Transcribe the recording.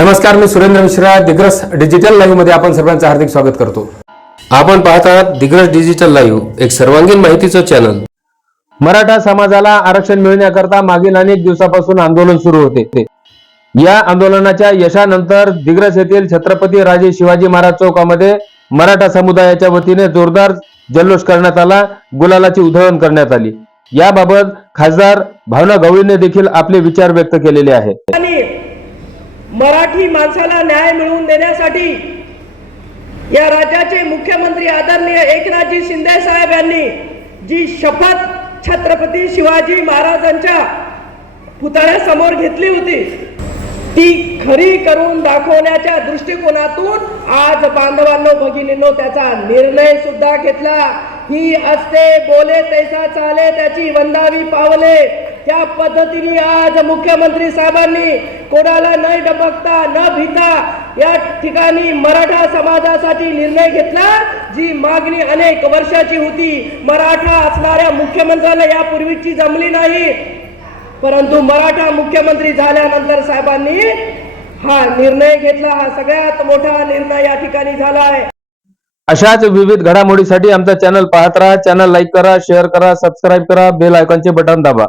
नमस्कार मी सुरेंद्र मिश्रा दिग्रस डिजिटल लाईव्हमध्ये आपण सर्वांचं हार्दिक स्वागत करतो. आपण पाहत आहात दिग्रस डिजिटल लाईव्ह एक सर्वांगीण माहितीचं चॅनल मराठा समाजाला आरक्षण मिळण्याकरता मागील अनेक दिवसापासून आंदोलन सुरू होते. या आंदोलनाच्या यशानंतर दिग्रस येथील छत्रपती राजे शिवाजी महाराज चौकामध्ये मराठा समुदायाच्या वतीने जोरदार जल्लोष करण्यात आला गुलालाची उधळण करण्यात आली. याबाबत खासदार भावना गवळीने देखील आपले विचार व्यक्त केलेले आहेत. मराठी माणसाला न्याय मिळवून देण्यासाठी या राज्याचे मुख्यमंत्री आदरणीय एकनाथजी शिंदे साहेब यांनी जी शपथ छत्रपती शिवाजी महाराजांच्या पुतळ्यासमोर घेतली होती ती खरी करून दाखवण्याच्या दृष्टिकोनातून आज बांधवांनो भगिनींनो त्याचा निर्णय सुद्धा घेतला. ही असते बोले तैसा चाले त्याची वंदावी पावले. त्या पद्धतीने आज मुख्यमंत्री साहेबांनी कोणाला न डबकता न भीता या ठिकाणी मराठा समाजासाठी निर्णय घेतला जी मागणी अनेक वर्षाची होती. मराठा असणाऱ्या मुख्यमंत्र्याला यापूर्वीची जमली नाही. परंतु मराठा मुख्यमंत्री झाल्यानंतर साहेबांनी हा निर्णय घेतला. हा सगळ्यात मोठा निर्णय या ठिकाणी झाला आहे अशाच विविध घडामोडीसाठी आमचा चॅनल पाहत राहा. चॅनल लाईक करा शेअर करा सबस्क्राईब करा. बेल आयकॉनचे बटन दाबा.